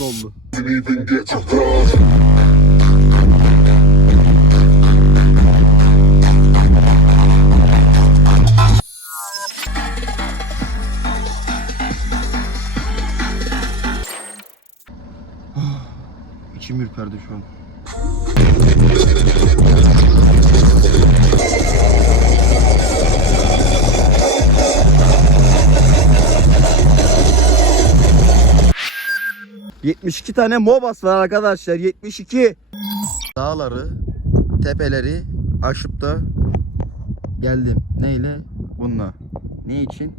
Oldu. İçim ürperdi şu an. ...72 tane Mobas var arkadaşlar. 72. Dağları, tepeleri aşıp da geldim. Neyle? Bununla. Ne için?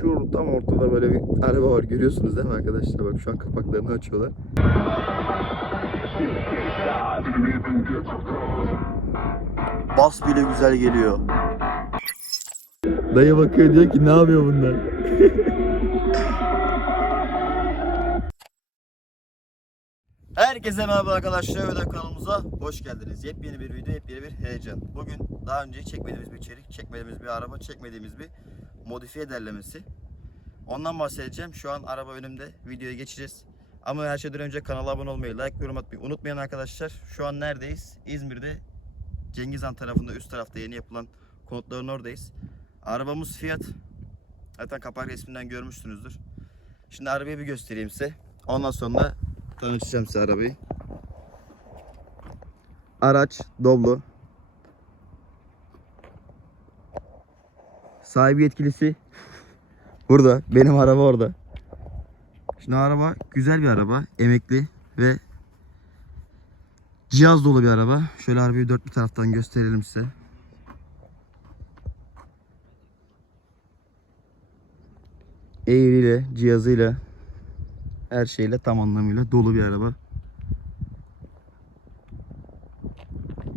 Şu tam ortada böyle bir araba var. Görüyorsunuz değil mi arkadaşlar? Bak şu an kapaklarını açıyorlar. Bas bile güzel geliyor. Dayı bakıyor diyor ki ne yapıyor bunlar? Herkese merhaba arkadaşlar de kanalımıza hoş geldiniz. Yepyeni bir video, yepyeni bir heyecan. Bugün daha önce çekmediğimiz bir içerik, çekmediğimiz bir araba, çekmediğimiz bir modifiye derlemesi. Ondan bahsedeceğim. Şu an araba önümde. Videoya geçeceğiz. Ama her şeyden önce kanala abone olmayı, like, yorum atmayı unutmayın arkadaşlar. Şu an neredeyiz? İzmir'de Cengiz Han tarafında üst tarafta yeni yapılan konutların oradayız. Arabamız Fiat. Zaten kapak resminden görmüşsünüzdür. Şimdi arabayı bir göstereyim size. Ondan sonra tanıtacağım size arabayı. Araç Doblo. Sahibi yetkilisi burada. Benim araba orada. Şimdi araba güzel bir araba. Emekli ve cihaz dolu bir araba. Şöyle arabayı dört bir taraftan gösterelim size. Eğriyle, cihazıyla, her şeyle tam anlamıyla dolu bir araba.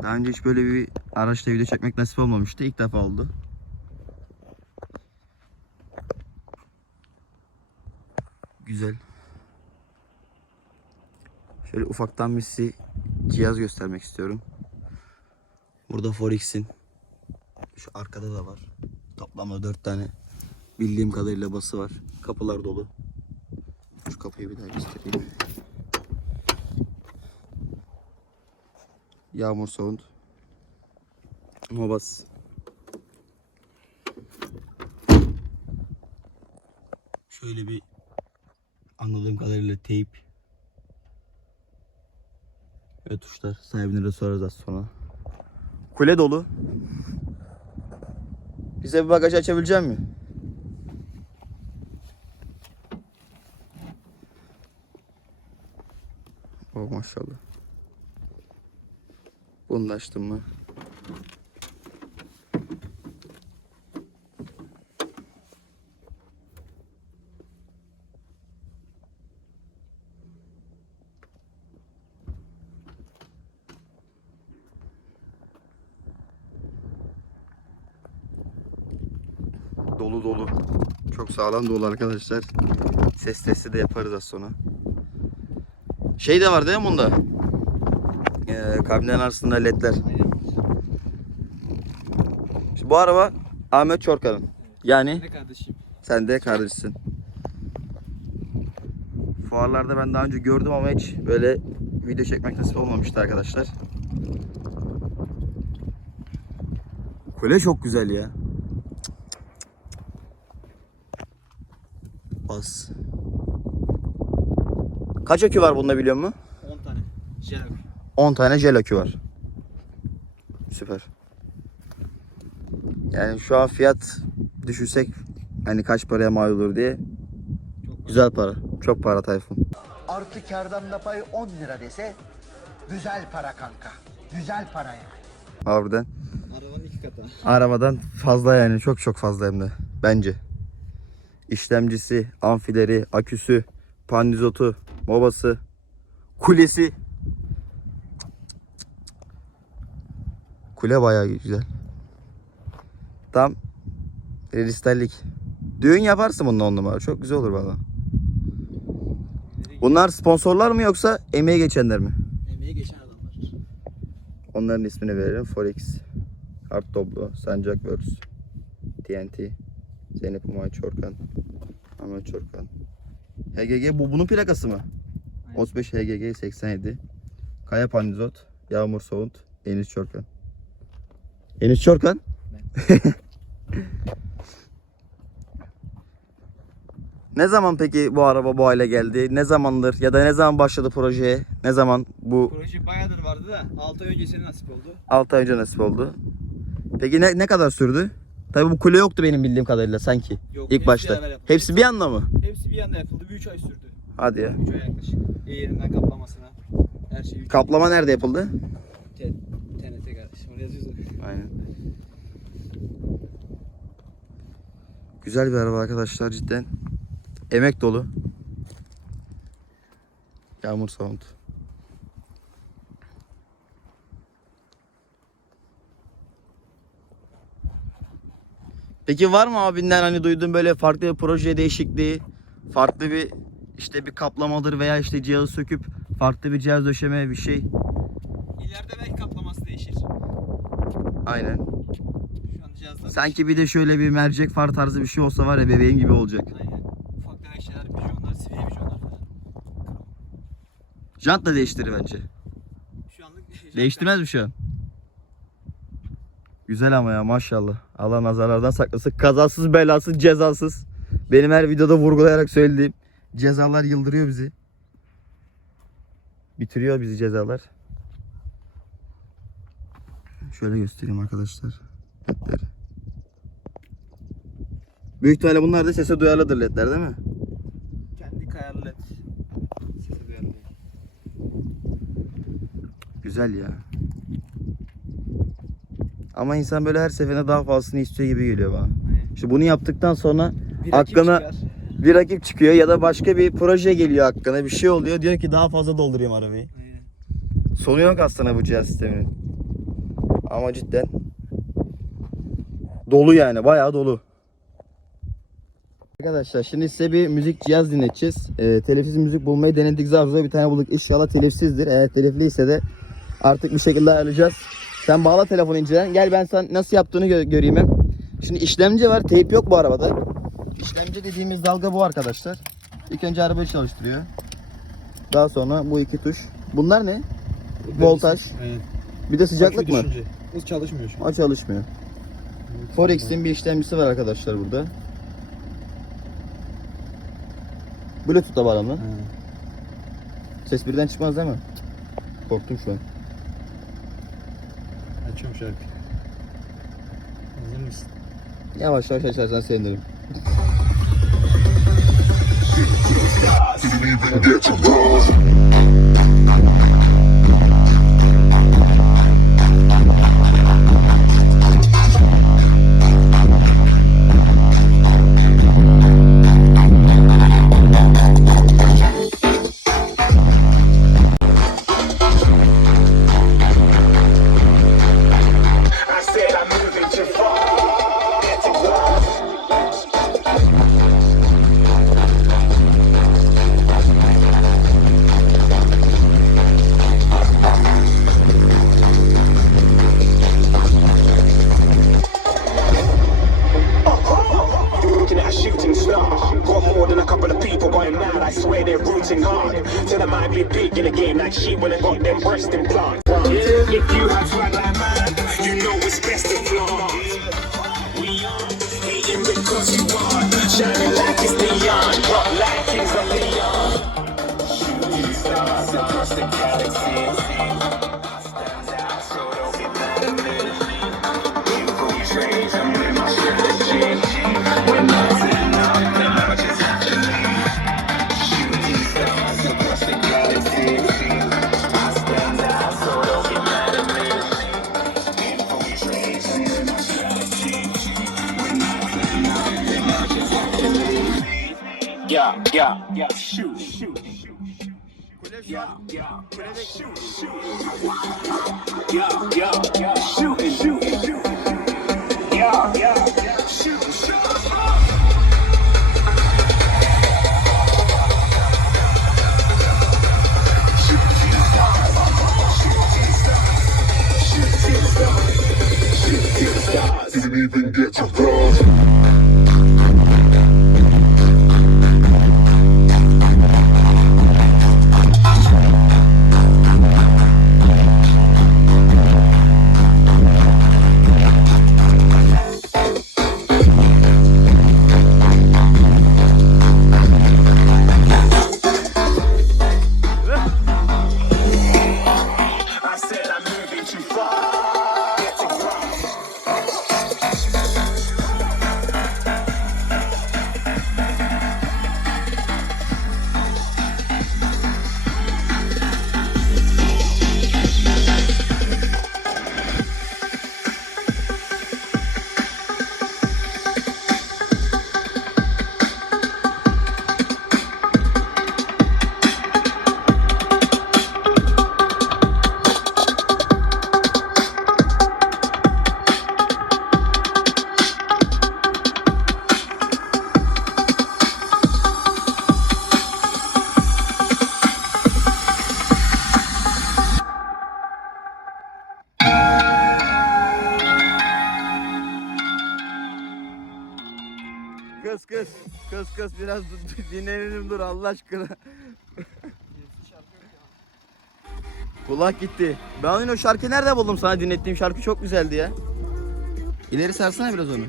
Daha önce hiç böyle bir araçla video çekmek nasip olmamıştı. İlk defa oldu. Güzel. Şöyle ufaktan bir cihaz göstermek istiyorum. Burada Forex'in şu arkada da var. Toplamda 4 tane bildiğim kadarıyla bası var. Kapılar dolu. Şu kapıyı bir daha göstereyim. Yağmur sound. Mobas. Şöyle bir anladığım kadarıyla teyp ve tuşlar. Sahibine de sorarız az sonra. Kule dolu. Bize bir bagaj açabilecek mi? Maşallah. Bunu da açtım mı? Dolu dolu. Çok sağlam dolu arkadaşlar. Ses testi de yaparız az sonra. Şey de var değil mi bunda? Ee, kabinlerin arasında ledler. Şimdi bu araba Ahmet Çorkan'ın. Yani Ne kardeşim? sen de kardeşsin. Fuarlarda ben daha önce gördüm ama hiç böyle video çekmek nasip olmamıştı arkadaşlar. Kule çok güzel ya. Bas. Kaç akü var bunda biliyor musun? 10 tane. Jelak. 10 tane jel akü var. Süper. Yani şu an fiyat düşünsek hani kaç paraya mal olur diye Çok güzel para. Çok para Tayfun. Artı kardan da pay 10 lira dese güzel para kanka. Güzel para yani. Harbiden. Arabanın iki katı. Arabadan fazla yani çok çok fazla hem de bence. İşlemcisi, amfileri, aküsü, pandizotu, mobası, kulesi. Kule bayağı güzel. Tam kristallik. Düğün yaparsın bununla on numara. Çok güzel olur valla. Bunlar sponsorlar mı yoksa emeğe geçenler mi? Emeğe geçen adamlar. Onların ismini verelim. Forex, Hard Doblo, Sancak Works, TNT. Zeynep Umay Çorkan. Ahmet Çorkan. HGG bu bunun plakası mı? Aynen. 35 HGG 87. Kaya Panizot. Yağmur Soğut. Enis Çorkan. Enis Çorkan? ne zaman peki bu araba bu hale geldi? Ne zamandır ya da ne zaman başladı projeye? Ne zaman bu Proje bayağıdır vardı da 6 ay öncesine nasip oldu. 6 ay önce nasip oldu? Peki ne, ne kadar sürdü? Tabii bu kule yoktu benim bildiğim kadarıyla sanki. Yok, İlk hepsi başta. beraber yapıldı. Hepsi bir anda mı? Hepsi bir anda yapıldı. Bir 3 ay sürdü. Hadi ya. 3 ay yaklaşık. E yerinden kaplamasına. Her şey. üç ay. Kaplama nerede yapıldı? T- TNT kardeşim. Oraya yazıyorsun. Aynen. Güzel bir araba arkadaşlar cidden. Emek dolu. Yağmur sound. Peki var mı abinden hani duyduğun böyle farklı bir proje değişikliği, farklı bir işte bir kaplamadır veya işte cihazı söküp farklı bir cihaz döşeme bir şey. İleride belki kaplaması değişir. Aynen. Şu an cihazlar. Sanki bir de şöyle bir mercek far tarzı bir şey olsa var ya bebeğim gibi olacak. Aynen. Ufak tefek şeyler, bijonlar, siviye bijonlar falan. Jant da değiştirir bence. Şu anlık Değiştirmez mi şu an? Güzel ama ya maşallah. Allah nazarlardan saklasın. Kazasız belasız cezasız. Benim her videoda vurgulayarak söylediğim cezalar yıldırıyor bizi. Bitiriyor bizi cezalar. Şöyle göstereyim arkadaşlar. Ledleri. Büyük ihtimalle bunlar da sese duyarlıdır ledler değil mi? Kendi kayarlı led. Sesi duyarlı. Güzel ya. Ama insan böyle her seferinde daha fazlasını istiyor gibi geliyor bana. İşte bunu yaptıktan sonra Bir Aklına- çıkar. bir rakip çıkıyor ya da başka bir proje geliyor hakkına bir şey oluyor. Diyor ki daha fazla doldurayım arabayı. Aynen. Sonu yok aslında bu cihaz sisteminin. Ama cidden dolu yani bayağı dolu. Arkadaşlar şimdi size bir müzik cihaz dinleteceğiz. Ee, telifsiz müzik bulmayı denedik zar zor bir tane bulduk. İnşallah telifsizdir. Eğer telifliyse de artık bir şekilde ayarlayacağız. Sen bağla telefonu inceden. Gel ben sana nasıl yaptığını gö- göreyim hem. Şimdi işlemci var. Teyp yok bu arabada. İşlemci dediğimiz dalga bu arkadaşlar. İlk önce arabayı çalıştırıyor. Daha sonra bu iki tuş. Bunlar ne? Voltaj. Aynen. Bir de sıcaklık mı? Hız çalışmıyor şu O çalışmıyor. Forex'in bir işlemcisi var arkadaşlar burada. Bluetooth da var ama. Ses birden çıkmaz değil mi? Korktum şu an. Açıyorum şarkı. Hazır mısın? Yavaş yavaş açarsan sevinirim. I even get to moving too far. Kız kız. Kız kız biraz dinlenelim dur Allah aşkına. Kulak gitti. Ben oyun o şarkıyı nerede buldum sana dinlettiğim şarkı çok güzeldi ya. İleri sarsana biraz onu.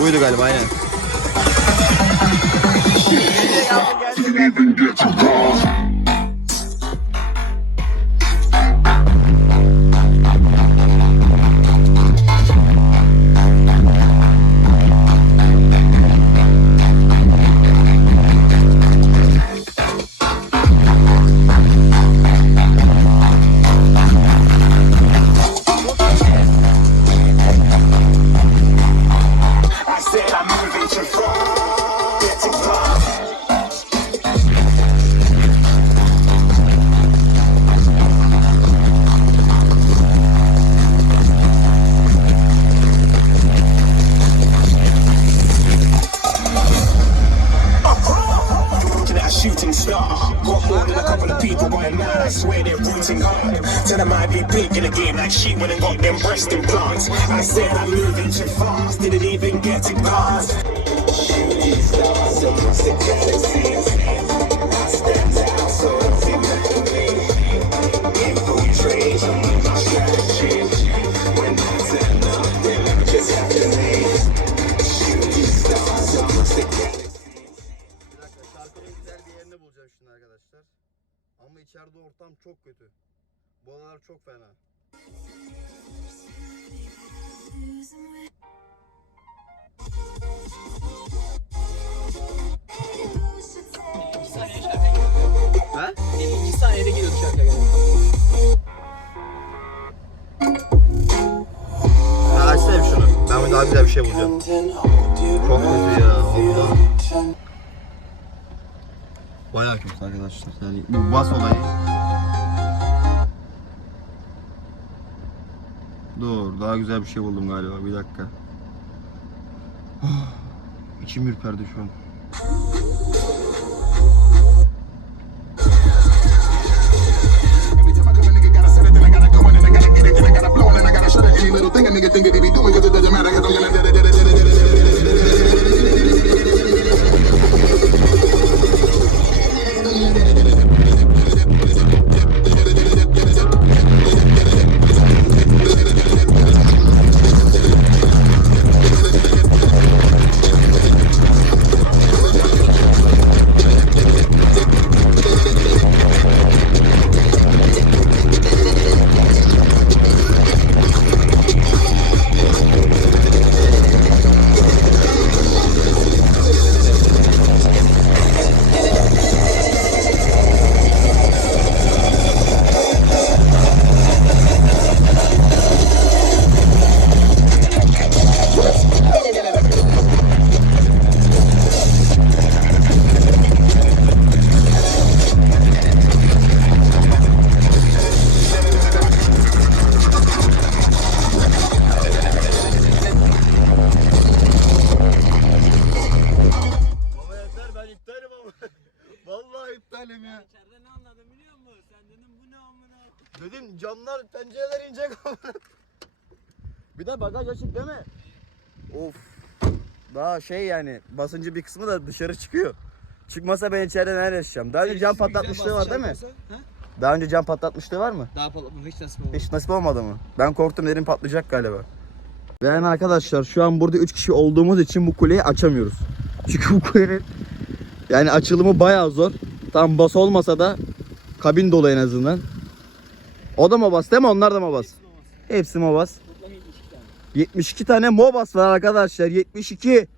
Buydu galiba aynen. I I said I'm moving too fast. Didn't even get to bulacağım şimdi arkadaşlar. Ama içeride ortam çok kötü. Bu çok fena. İki. Ha? 52 saniyede geliyordu şarkı geliyor. Ha açsana şunu. Ben burada daha güzel bir şey bulacağım. Çok kötü ya. Allah. Bayağı kötü arkadaşlar. Yani bu bas olayı. Dur, daha güzel bir şey buldum galiba. Bir dakika. İçim ürperdi şu an. Every time I come, a nigga gotta set it, then I gotta go and I gotta get it, then I gotta blow and I gotta shut it. Any little thing a nigga think that he be doing, cause it doesn't Daha şey yani basıncı bir kısmı da dışarı çıkıyor. Çıkmasa ben içeride nerede yaşayacağım? Daha önce cam patlatmışlığı var değil mi? Daha önce cam patlatmışlığı var mı? Daha patlatmadı hiç nasip olmadı. Hiç nasip olmadı mı? Ben korktum dedim patlayacak galiba. Ve yani arkadaşlar şu an burada 3 kişi olduğumuz için bu kuleyi açamıyoruz. Çünkü bu kulenin yani açılımı bayağı zor. Tam bas olmasa da kabin dolu en azından. O da Mobas değil mi? Onlar da Mobas. Hepsi Mobas. Toplam 72 tane. 72 tane Mobas var arkadaşlar. 72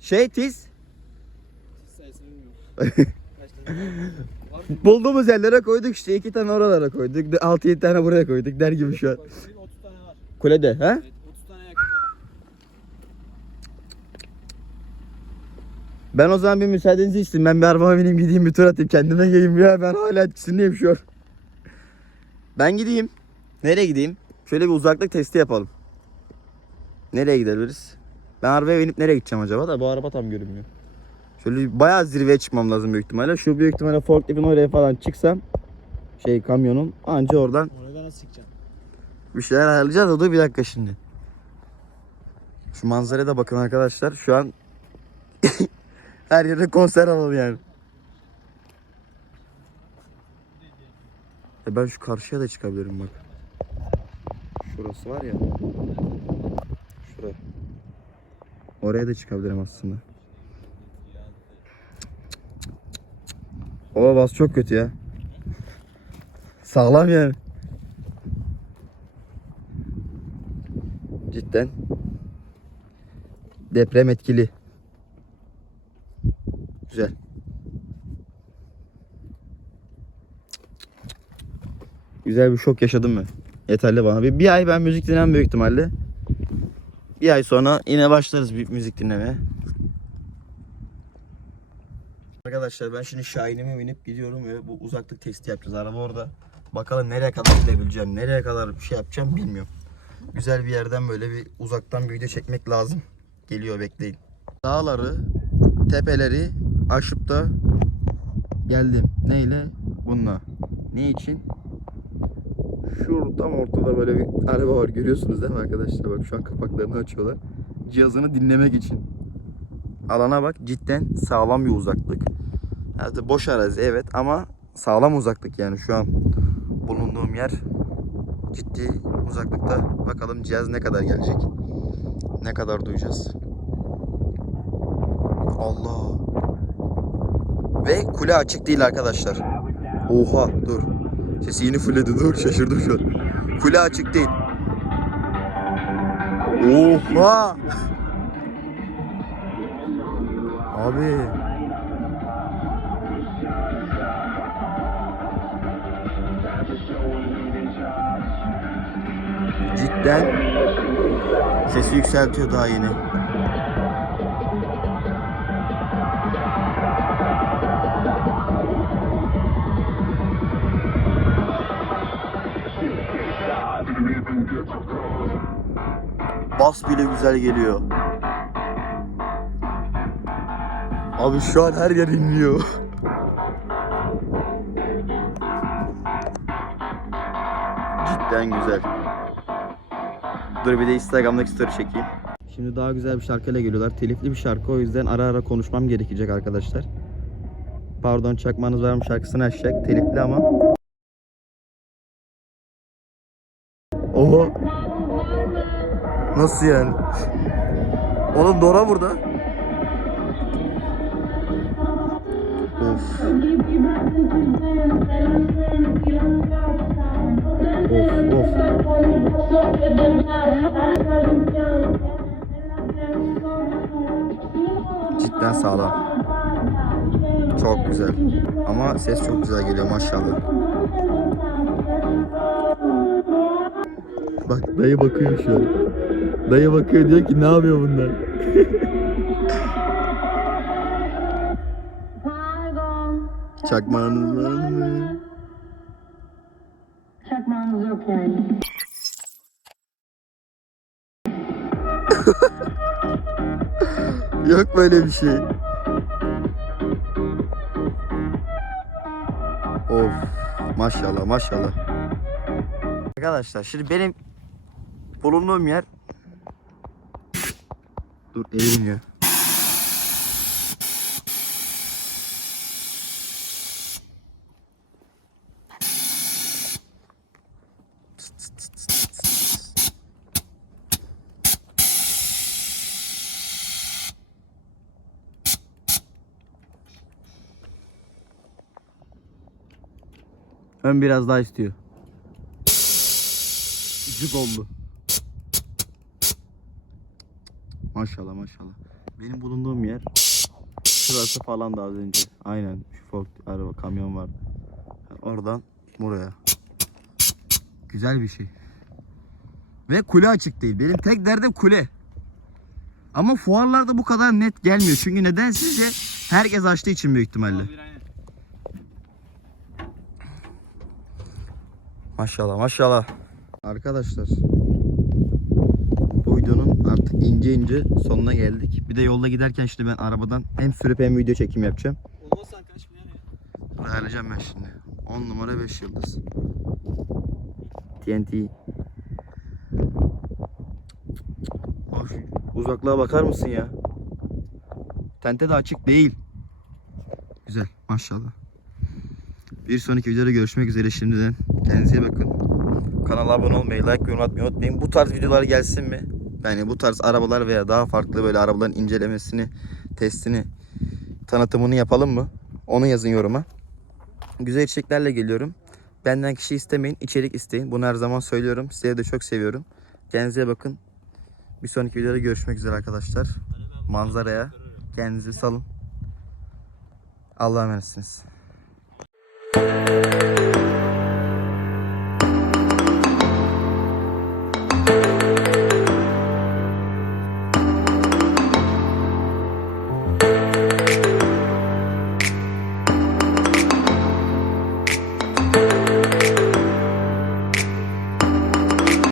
şey tiz. Bulduğumuz yerlere koyduk işte. 2 tane oralara koyduk. 6-7 tane buraya koyduk der gibi şu an. Bak, bir 30 tane var. Kulede he? Evet 30 tane yakın. Ben o zaman bir müsaadenizi isteyeyim. Ben bir arabama bineyim gideyim bir tur atayım. Kendime geleyim ya. Ben hala etkisindeyim şu an. Ben gideyim. Nereye gideyim? Şöyle bir uzaklık testi yapalım. Nereye gidebiliriz? Ben arabaya binip nereye gideceğim acaba da bu araba tam görünmüyor. Şöyle bayağı zirveye çıkmam lazım büyük ihtimalle. Şu büyük ihtimalle forkliftin oraya falan çıksam şey kamyonun anca oradan Orada nasıl çıkacaksın? bir şeyler ayarlayacağız da dur bir dakika şimdi. Şu manzaraya da bakın arkadaşlar. Şu an her yerde konser alalım yani. E ben şu karşıya da çıkabilirim bak. Şurası var ya. Şura. Oraya da çıkabilirim aslında. O bas çok kötü ya. Sağlam yani. Cidden. Deprem etkili. Güzel. Güzel bir şok yaşadım mı? Yeterli bana. Bir, bir ay ben müzik dinlemem büyük ihtimalle. Bir ay sonra yine başlarız bir müzik dinlemeye. Arkadaşlar ben şimdi Şahin'ime binip gidiyorum ve bu uzaklık testi yapacağız. Araba orada. Bakalım nereye kadar gidebileceğim, nereye kadar bir şey yapacağım bilmiyorum. Güzel bir yerden böyle bir uzaktan bir video çekmek lazım. Geliyor bekleyin. Dağları, tepeleri aşıp da geldim. Neyle? Bununla. Ne için? Şu tam ortada böyle bir araba var görüyorsunuz değil mi arkadaşlar? Bak şu an kapaklarını açıyorlar. Cihazını dinlemek için. Alana bak cidden sağlam bir uzaklık. Yani boş arazi evet ama sağlam uzaklık yani şu an bulunduğum yer ciddi uzaklıkta. Bakalım cihaz ne kadar gelecek. Ne kadar duyacağız. Allah. Ve kule açık değil arkadaşlar. Oha dur. Sesi yeni fulledi dur şaşırdım şu an. Kule açık değil. Oha. Abi. Cidden sesi yükseltiyor daha yeni. Bas bile güzel geliyor. Abi şu an her yer inliyor. Cidden güzel. Dur bir de Instagram'daki story çekeyim. Şimdi daha güzel bir şarkıyla geliyorlar. Telifli bir şarkı o yüzden ara ara konuşmam gerekecek arkadaşlar. Pardon çakmanız var mı şarkısını açacak. Telifli ama. Nasıl yani? Oğlum Dora burada. Of. Of of. Cidden sağlam. Çok güzel. Ama ses çok güzel geliyor maşallah. Bak dayı bakıyor şu an. Dayı bakıyor diyor ki ne yapıyor bunlar? Çakmağınız var mı? Çakmağınız yok yani. Yok böyle bir şey. Of maşallah maşallah. Arkadaşlar şimdi benim bulunduğum yer Dur eğilmiyor. Ön biraz daha istiyor. Cık oldu. Maşallah maşallah. Benim bulunduğum yer şurası falan da az önce. Aynen şu Ford araba kamyon var. Oradan buraya. Güzel bir şey. Ve kule açık değil. Benim tek derdim kule. Ama fuarlarda bu kadar net gelmiyor. Çünkü neden sizce herkes açtığı için büyük ihtimalle. Maşallah maşallah. Arkadaşlar bu videonun artık ince ince sonuna geldik. Bir de yolda giderken işte ben arabadan hem sürüp hem video çekim yapacağım. Olmazsan kaç milyon ya? Ayarlayacağım ben şimdi. 10 numara 5 yıldız. TNT. Of, uzaklığa bakar mısın ya? Tente de açık değil. Güzel maşallah. Bir sonraki videoda görüşmek üzere şimdiden. Kendinize bakın. Kanala abone olmayı, like yorum atmayı unutmayın. Bu tarz videolar gelsin mi? Yani bu tarz arabalar veya daha farklı böyle arabaların incelemesini, testini, tanıtımını yapalım mı? Onu yazın yoruma. Güzel içeriklerle geliyorum. Benden kişi istemeyin, içerik isteyin. Bunu her zaman söylüyorum. Sizi de çok seviyorum. Kendinize bakın. Bir sonraki videoda görüşmek üzere arkadaşlar. Manzaraya kendinizi salın. Allah'a emanetsiniz.